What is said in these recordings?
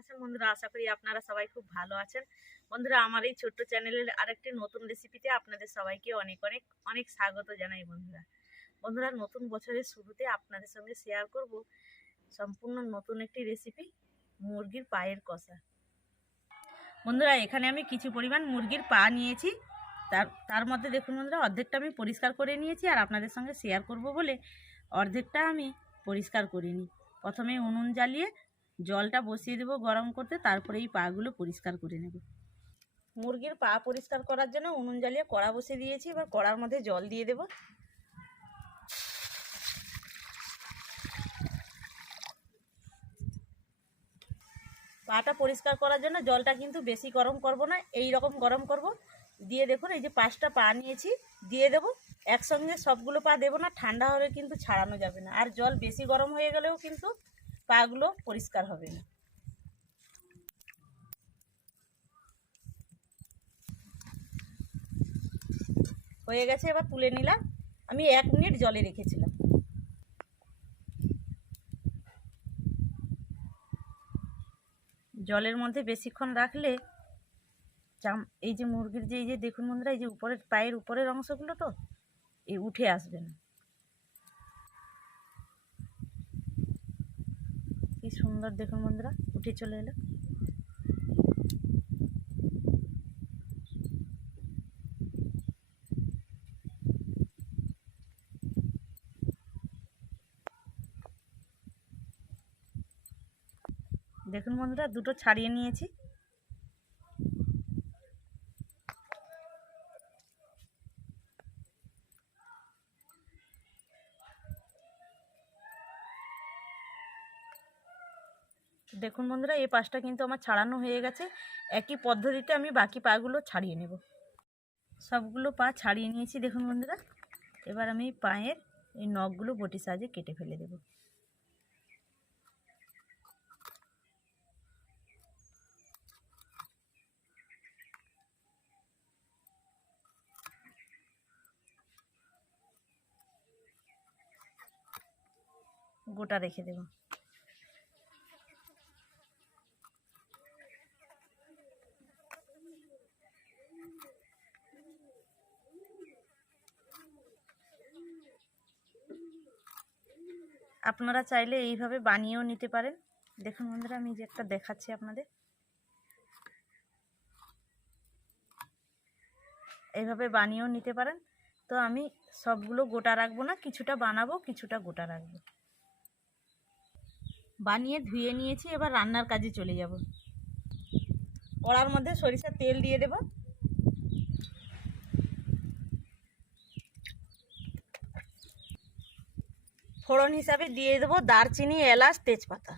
আছেন বন্ধুরা? আশা করি আপনারা সবাই খুব ভালো আছেন। বন্ধুরা, আমার এই ছোট্ট চ্যানেলের আরেকটি নতুন রেসিপিতে আপনাদের সবাইকে অনেক অনেক অনেক স্বাগত জানাই বন্ধুরা। বন্ধুরা, নতুন বছরের শুরুতে আপনাদের সঙ্গে শেয়ার করব সম্পূর্ণ নতুন একটি রেসিপি মুরগির পায়ের কষা। বন্ধুরা, এখানে আমি কিছু পরিমাণ মুরগির পা নিয়েছি। তার তার মধ্যে দেখুন বন্ধুরা, অর্ধেকটা আমি পরিষ্কার করে নিয়েছি আর আপনাদের সঙ্গে শেয়ার করব বলে অর্ধেকটা আমি পরিষ্কার করিনি। প্রথমে উনুন জ্বালিয়ে জলটা বসিয়ে দেবো গরম করতে, তারপরে এই পাগুলো পরিষ্কার করে নেব। মুরগির পা পরিষ্কার করার জন্য উনুন জ্বালিয়ে কড়া বসিয়ে দিয়েছি, এবার কড়ার মধ্যে জল দিয়ে দেব। পাটা পরিষ্কার করার জন্য জলটা কিন্তু বেশি গরম করব না, এই রকম গরম করব। দিয়ে দেখুন, এই যে পাঁচটা পা নিয়েছি, দিয়ে দেব। একসঙ্গে সবগুলো পা দেবো না, ঠান্ডা হলে কিন্তু ছাড়ানো যাবে না। আর জল বেশি গরম হয়ে গেলেও কিন্তু পাগুলো পরিষ্কার হবে। না হয়ে গেছে, এবার তুলে নিলাম। আমি এক মিনিট জলে রেখেছিলাম। জলের মধ্যে বেশিক্ষণ রাখলে চাম এই যে মুরগির যে এই যে দেখুন বন্ধুরা, এই যে উপরের পায়ের উপরের অংশগুলো তো, এই উঠে আসবে না। কি সুন্দর দেখুন বন্ধুরা উঠে চলে এলো। দেখুন বন্ধুরা দুটো ছাড়িয়ে নিয়েছি। দেখুন বন্ধুরা, এই পাশটা কিন্তু আমার ছাড়ানো হয়ে গেছে। একই পদ্ধতিতে আমি বাকি পাগুলো ছাড়িয়ে নেব। সবগুলো পা ছাড়িয়ে নিয়েছি, দেখুন বন্ধুরা। এবার আমি পায়ের এই নখগুলো বটি সাহায্যে কেটে ফেলে দেব। গোটা রেখে দেবো। আপনারা চাইলে এইভাবে বানিয়েও নিতে পারেন। দেখুন বন্ধুরা, আমি যে একটা দেখাচ্ছি আপনাদের। এইভাবে বানিয়েও নিতে পারেন। তো আমি সবগুলো গোটা রাখব না, কিছুটা বানাবো, কিছুটা গোটা রাখব। বানিয়ে ধুয়ে নিয়েছি, এবার রান্নার কাজে চলে যাব। কড়ার মধ্যে সরিষার তেল দিয়ে দেবো। ফোড়ন হিসাবে দিয়ে দেবো দারচিনি, এলাচ, তেজপাতা।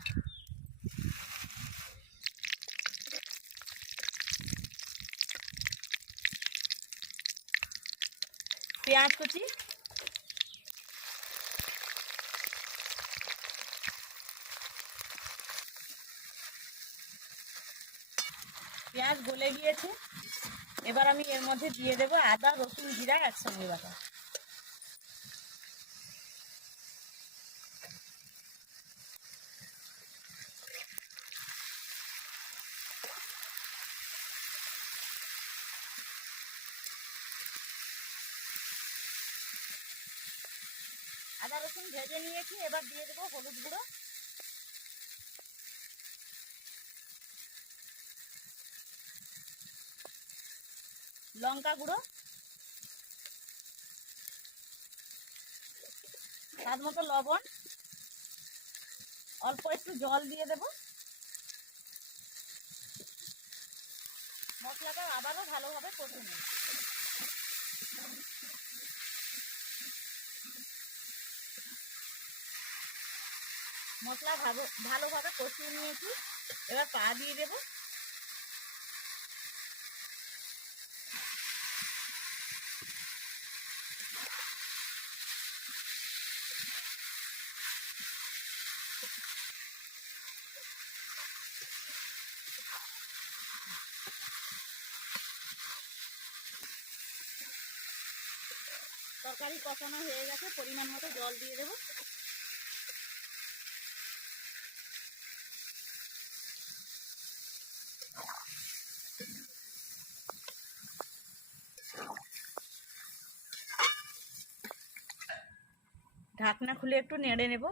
পেঁয়াজ কুচি। পেঁয়াজ গলে গিয়েছে। এবার আমি এর মধ্যে দিয়ে দেবো আদা, রসুন, জিরা, একসঙ্গে বাটা। আদা রসুন ভেজে নিয়েছি, এবার দিয়ে দেবো হলুদ গুঁড়ো। লঙ্কা গুঁড়ো। স্বাদ মতো লবণ। অল্প একটু জল দিয়ে দেব। মশলাটা আবারও ভালোভাবে কষে নেব। মশলা ভালো, ভালোভাবে কষিয়ে নিয়েছি। এবার পা দিয়ে দেব। তরকারি কষানো হয়ে গেছে, পরিমাণ মতো জল দিয়ে দেবো। ঢাকনা খুলে একটু নেড়ে নেব।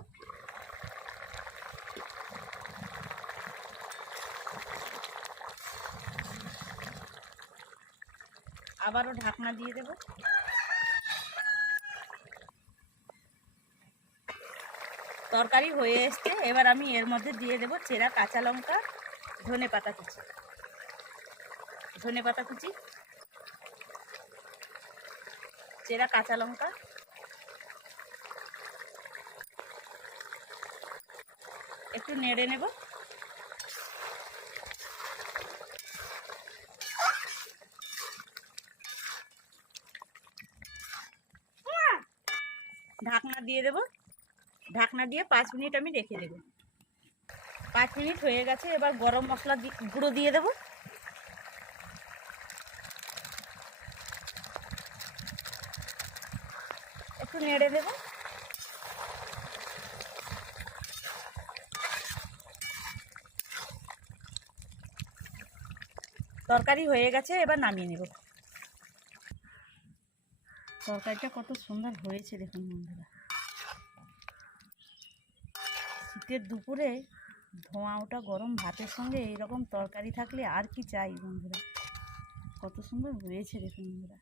আবারও ঢাকনা দিয়ে দেব। তরকারি হয়ে এসছে, এবার আমি এর মধ্যে দিয়ে দেব চেরা কাঁচা লঙ্কা, ধনে পাতা কুচি। ধনে পাতা কুচি, চেরা কাঁচা লঙ্কা একটু নেড়ে নেব। ঢাকনা দিয়ে দেব। ঢাকনা দিয়ে পাঁচ মিনিট আমি রেখে দেব। পাঁচ মিনিট হয়ে গেছে, এবার গরম মশলা গুঁড়ো দিয়ে দেব। একটু নেড়ে দেব। তরকারি হয়ে গেছে, এবার নামিয়ে নেব। তরকারিটা কত সুন্দর হয়েছে দেখুন বন্ধুরা। শীতের দুপুরে ধোঁয়া ওটা গরম ভাতের সঙ্গে এইরকম তরকারি থাকলে আর কি চাই বন্ধুরা। কত সুন্দর হয়েছে দেখুন বন্ধুরা।